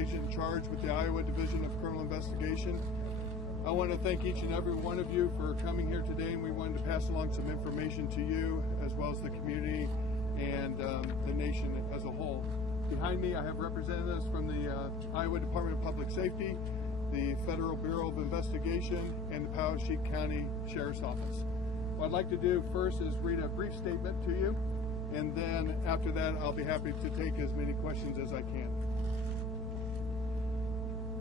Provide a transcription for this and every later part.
Agent in Charge with the Iowa Division of Criminal Investigation. I want to thank each and every one of you for coming here today, and we wanted to pass along some information to you as well as the community and the nation as a whole. Behind me I have representatives from the Iowa Department of Public Safety, the Federal Bureau of Investigation, and the Poweshiek County Sheriff's Office. What I'd like to do first is read a brief statement to you, and then after that I'll be happy to take as many questions as I can.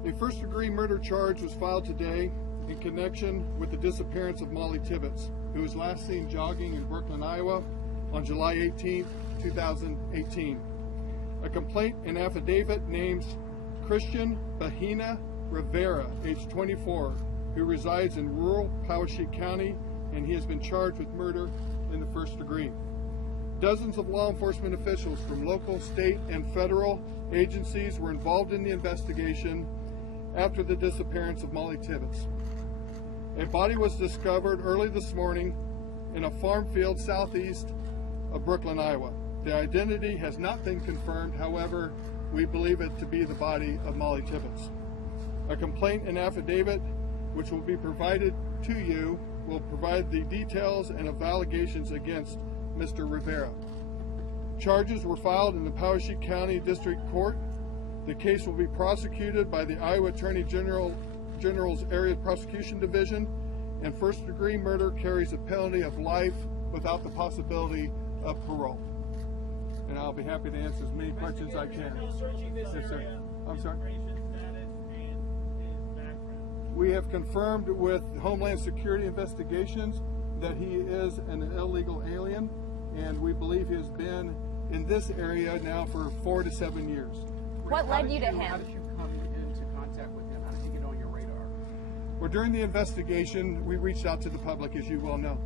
A first-degree murder charge was filed today in connection with the disappearance of Mollie Tibbetts, who was last seen jogging in Brooklyn, Iowa on July 18, 2018. A complaint and affidavit names Cristhian Bahena Rivera, age 24, who resides in rural Poweshiek County, and he has been charged with murder in the first degree. Dozens of law enforcement officials from local, state, and federal agencies were involved in the investigation after the disappearance of Mollie Tibbetts. A body was discovered early this morning in a farm field southeast of Brooklyn, Iowa. The identity has not been confirmed, however, we believe it to be the body of Mollie Tibbetts. A complaint and affidavit, which will be provided to you, will provide the details and of allegations against Mr. Rivera. Charges were filed in the Poweshiek County District Court. The case will be prosecuted by the Iowa Attorney General's Area Prosecution Division, and first-degree murder carries a penalty of life without the possibility of parole. And I'll be happy to answer as many questions as I can. Yes, sir. I'm sorry. We have confirmed with Homeland Security Investigations that he is an illegal alien, and we believe he has been in this area now for 4 to 7 years. What led you to him? How did you come into contact with him? How did you get on your radar? Well, during the investigation, we reached out to the public, as you well know.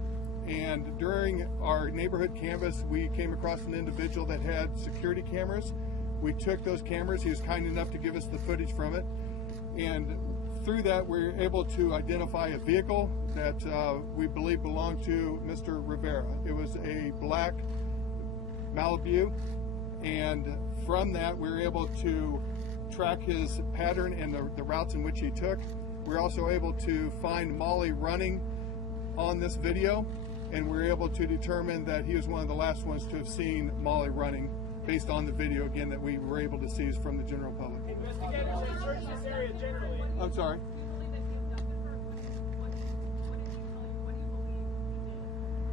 And during our neighborhood canvass, we came across an individual that had security cameras. We took those cameras. He was kind enough to give us the footage from it. And through that, we were able to identify a vehicle that we believe belonged to Mr. Rivera. It was a black Malibu. And from that, we were able to track his pattern and the routes in which he took. We were also able to find Mollie running on this video, and we were able to determine that he was one of the last ones to have seen Mollie running based on the video, again, that we were able to seize from the general public. Investigators have searched this area generally. I'm sorry?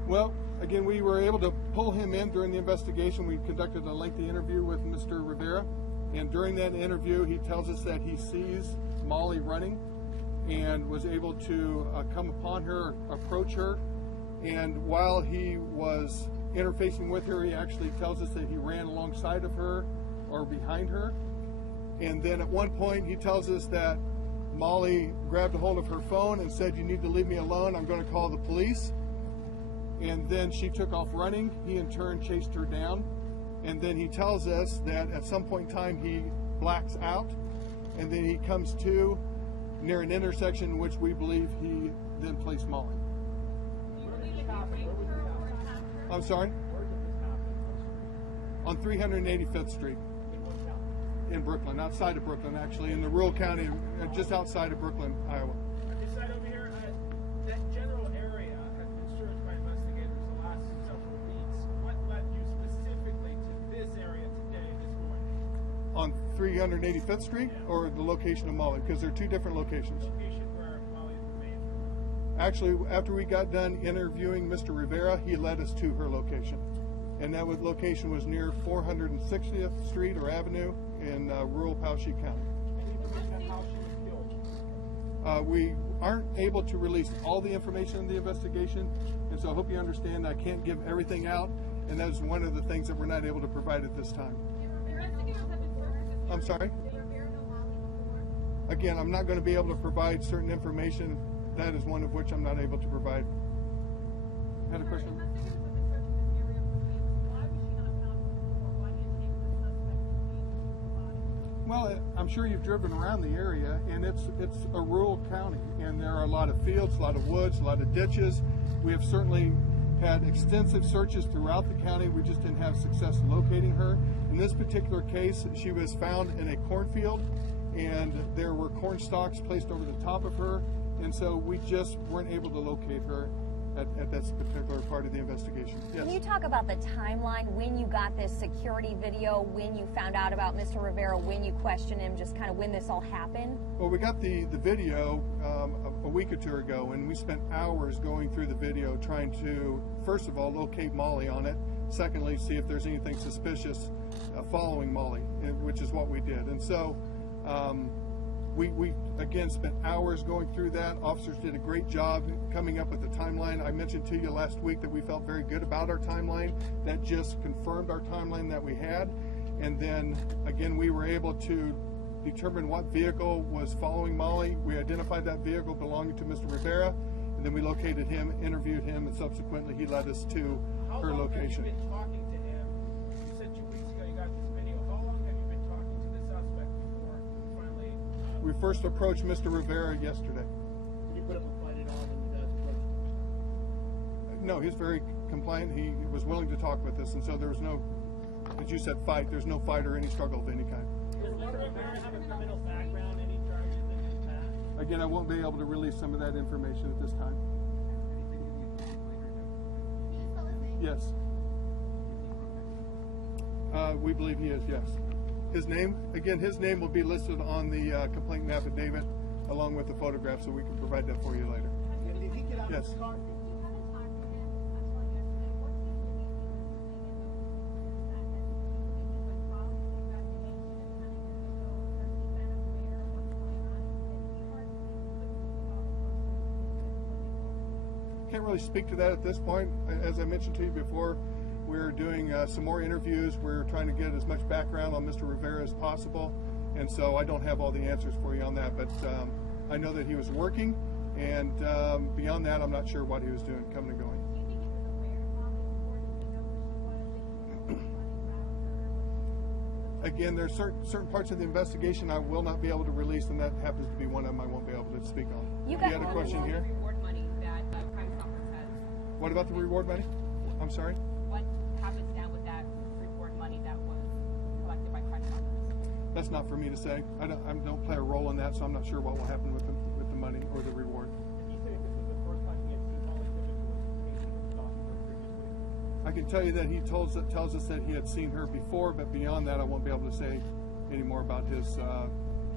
Well, again, we were able to pull him in during the investigation. We conducted a lengthy interview with Mr. Rivera, and during that interview, he tells us that he sees Mollie running and was able to come upon her, approach her, and while he was interfacing with her, he actually tells us that he ran alongside of her or behind her. And then at one point, he tells us that Mollie grabbed a hold of her phone and said, "You need to leave me alone, I'm going to call the police." And then she took off running. He in turn chased her down. And then he tells us that at some point in time he blacks out, and then he comes to near an intersection in which we believe he then placed Mollie. I'm sorry? Where did this happen? On 385th Street in Brooklyn, outside of Brooklyn actually, in the rural county, just outside of Brooklyn, Iowa. This side over here, that general area has been searched by investigators the last several weeks. What led you specifically to this area today, this morning? On 385th Street or the location of Mollie? Because they're two different locations. Location where Mollie remained. Actually, after we got done interviewing Mr. Rivera, he led us to her location. And that location was near 460th Street or Avenue in rural Poweshiek County. Any information on how she was killed? We aren't able to release all the information in the investigation, and so I hope you understand I can't give everything out, and that is one of the things that we're not able to provide at this time. I'm sorry? Again, I'm not going to be able to provide certain information. That is one of which I'm not able to provide. Had a question? Well, I'm sure you've driven around the area, and it's a rural county, and there are a lot of fields, a lot of woods, a lot of ditches. We have certainly had extensive searches throughout the county. We just didn't have success locating her, and this particular case, she was found in a cornfield, and there were corn stalks placed over the top of her, and so we just weren't able to locate her at this particular part of the investigation. Yes. Can you talk about the timeline, when you got this security video, when you found out about Mr. Rivera, when you questioned him, just kind of when this all happened? Well, we got the video a week or two ago, and we spent hours going through the video trying to, first of all, locate Mollie on it. Secondly, see if there's anything suspicious following Mollie, which is what we did. And so we again spent hours going through that. Officers did a great job coming up with the timeline. I mentioned to you last week that we felt very good about our timeline. That just confirmed our timeline that we had. And then again, we were able to determine what vehicle was following Mollie. We identified that vehicle belonging to Mr. Rivera, and then we located him, interviewed him, and subsequently he led us to her location. How long have you been talking to him? You said 2 weeks ago you got this video. How long have you been talking to the suspect before you finally... We first approached Mr. Rivera yesterday. Did you put up a fight at all when you guys approached him? No, he's very compliant. He was willing to talk with us, and so there was no, as you said, fight. There's no fight or any struggle of any kind. Does Mr. Rivera have a criminal background, any charges in his past? Again, I won't be able to release some of that information at this time. Yes. We believe he is, yes. His name will be listed on the complaint and affidavit along with the photograph, so we can provide that for you later. Did he get out Yes. of his car? Can't really speak to that at this point. As I mentioned to you before, we're doing some more interviews. We're trying to get as much background on Mr. Rivera as possible, and so I don't have all the answers for you on that, but I know that he was working, and beyond that, I'm not sure what he was doing coming and going. Again, there's certain parts of the investigation I will not be able to release, and that happens to be one of them I won't be able to speak on. You had a question here? What about the reward money? I'm sorry? What happens now with that reward money that was collected by crime stoppers? That's not for me to say. I don't play a role in that, so I'm not sure what will happen with the money or the reward. Did he say this was the first time he had seen Mollie Tibbetts was stalking her previously? I can tell you that he tells us that he had seen her before, but beyond that, I won't be able to say any more about his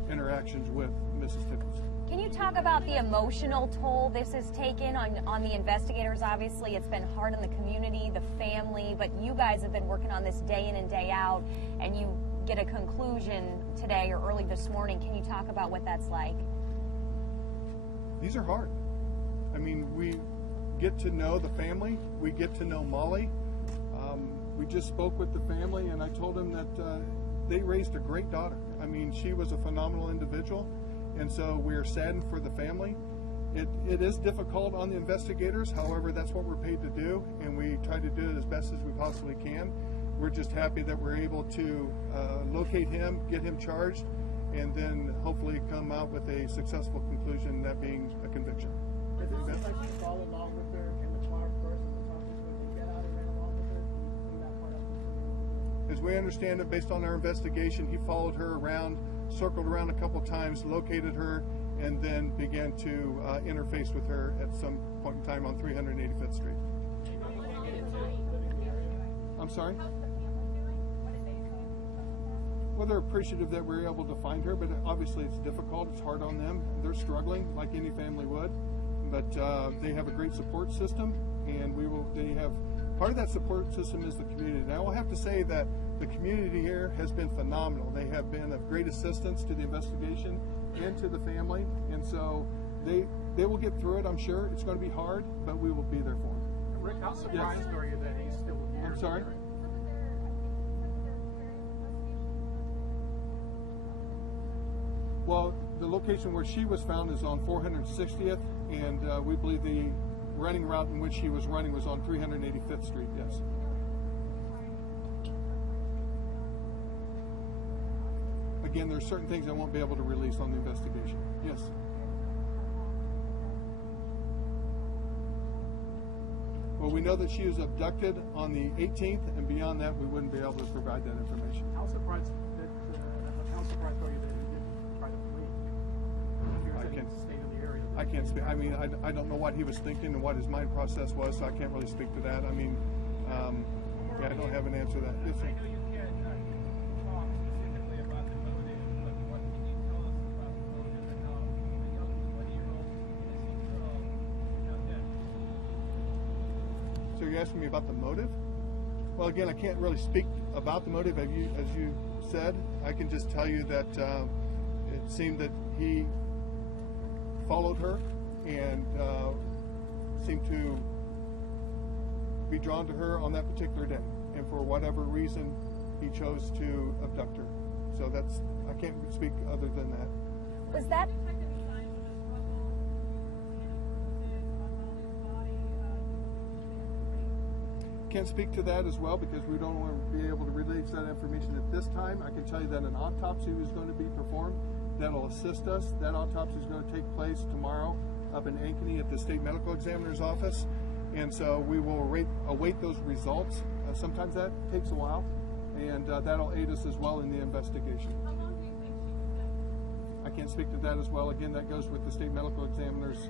interactions with Mrs. Tibbetts. Can you talk about the emotional toll this has taken on the investigators? Obviously, it's been hard on the community, the family, but you guys have been working on this day in and day out, and you get a conclusion today or early this morning. Can you talk about what that's like? These are hard. I mean, we get to know the family. We get to know Mollie. We just spoke with the family, and I told them that they raised a great daughter. I mean, she was a phenomenal individual. And so we are saddened for the family. It is difficult on the investigators, however, that's what we're paid to do, and we try to do it as best as we possibly can. We're just happy that we're able to locate him, get him charged, and then hopefully come out with a successful conclusion, that being a conviction. Does it seem like he followed along with her in the car first and the talking to her, then get out and ran along with her? Can you clean that part up? As we understand it, based on our investigation, he followed her around, circled around a couple times, located her, and then began to interface with her at some point in time on 385th Street. I'm sorry? Well, they're appreciative that we're able to find her, but obviously it's difficult. It's hard on them. They're struggling like any family would, but they have a great support system, and they have part of that support system is the community. Now, I will have to say that the community here has been phenomenal. They have been of great assistance to the investigation and to the family, and so they will get through it, I'm sure. It's going to be hard, but we will be there for them. Rick, how surprised are you that he's still here? I'm sorry? Well, the location where she was found is on 460th, and we believe the running route in which she was running was on 385th Street, yes. Again, there's certain things I won't be able to release on the investigation. Yes. Well, we know that she was abducted on the 18th, and beyond that, we wouldn't be able to provide that information. How surprised are you that he didn't try to flee? I He can't- stayed in the area. I can't speak. I mean, I don't know what he was thinking and what his mind process was, so I can't really speak to that. I mean, yeah, I don't have an answer to that. Yes, sir. I know you can't talk specifically about the motive, but what can you tell us about the motive and how a young 20-year-old innocent girl is now dead? So you're asking me about the motive? Well, again, I can't really speak about the motive, as you said. I can just tell you that it seemed that he followed her and seemed to be drawn to her on that particular day, and for whatever reason, he chose to abduct her. So I can't speak other than that. Was that Can't speak to that as well because we don't want to be able to release that information at this time. I can tell you that an autopsy is going to be performed that'll assist us. That autopsy is going to take place tomorrow up in Ankeny at the State Medical Examiner's office. And so we will await those results. Sometimes that takes a while, and that'll aid us as well in the investigation. How long do you think she was dead? I can't speak to that as well. Again, that goes with the State Medical Examiner's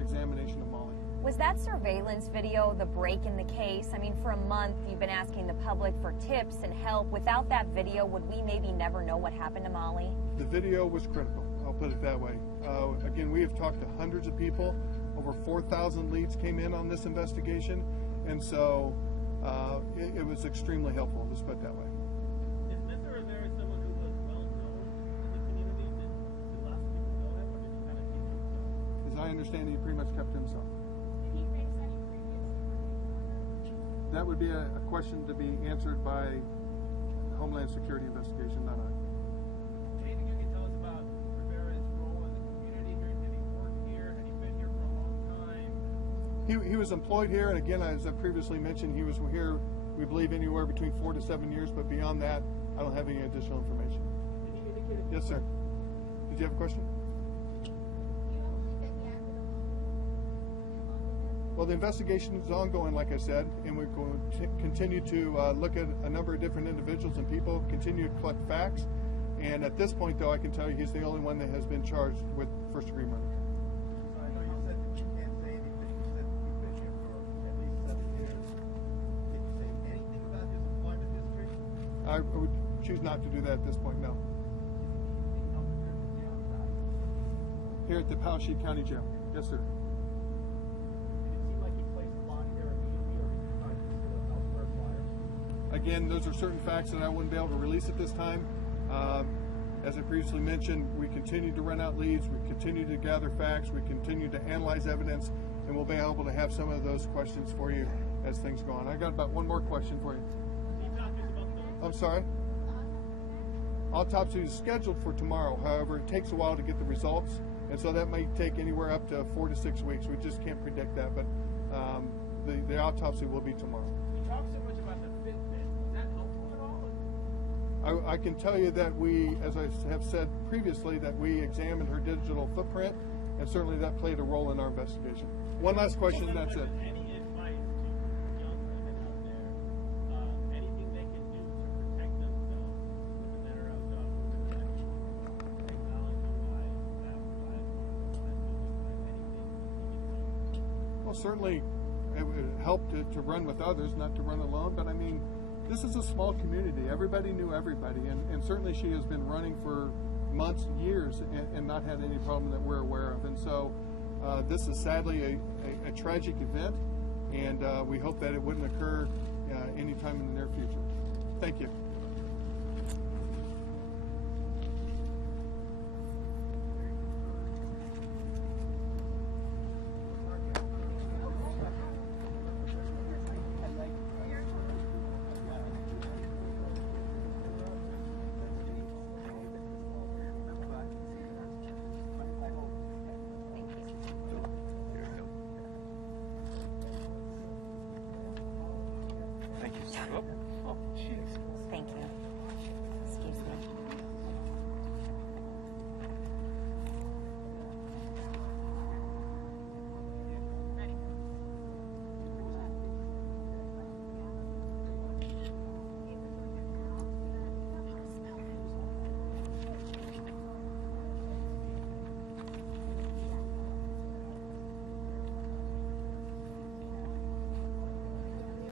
examination of Mollie. Was that surveillance video the break in the case? I mean, for a month, you've been asking the public for tips and help. Without that video, would we maybe never know what happened to Mollie? The video was critical, I'll put it that way. Again, we have talked to hundreds of people. Over 4,000 leads came in on this investigation, and so it was extremely helpful, let's put it that way. Is Mr. Rivera someone who was well known in the community? Did lots of people know him, or did he kind of keep himself? As I understand, he pretty much kept to himself. Did he face any previous charges? That would be a question to be answered by Homeland Security investigation, not I. Anything you can tell us about Rivera's role in the community here? Did he work here? Had he been here for a long time? He was employed here, and again, as I previously mentioned, he was here, we believe, anywhere between 4 to 7 years, but beyond that, I don't have any additional information. Did he indicate if Yes, sir. Did you have a question? Well, the investigation is ongoing, like I said, and we're going to continue to look at a number of different individuals and people, continue to collect facts, and at this point, though, I can tell you he's the only one that has been charged with first-degree murder. I know you said that you can't say anything. You said you've been here for at least 7 years. Can you say anything about his employment history? I would choose not to do that at this point, no. Here at the Powashik County Jail. Yes, sir. Did it seem like he placed the body there immediately, or did he try to conceal it elsewhere prior? Again, those are certain facts that I wouldn't be able to release at this time. As I previously mentioned, we continue to run out leads, we continue to gather facts, we continue to analyze evidence, and we'll be able to have some of those questions for you as things go on. I got about one more question for you. I'm sorry? Autopsy is scheduled for tomorrow. However, it takes a while to get the results, and so that may take anywhere up to 4 to 6 weeks. We just can't predict that, but the autopsy will be tomorrow. You talk so much about the Fitbit. Is that helpful at all? I can tell you that we, as I have said previously, that we examined her digital footprint, and certainly that played a role in our investigation. One last question, and that's it. Any advice to young women out there? Anything they can do to protect themselves, women that are out there, technology-wise, that-wise, anything? Well, certainly it would help to run with others, not to run alone, but I mean, this is a small community. Everybody knew everybody, and certainly she has been running for months, years, and not had any problem that we're aware of. And so this is sadly a tragic event, and we hope that it wouldn't occur anytime in the near future. Thank you.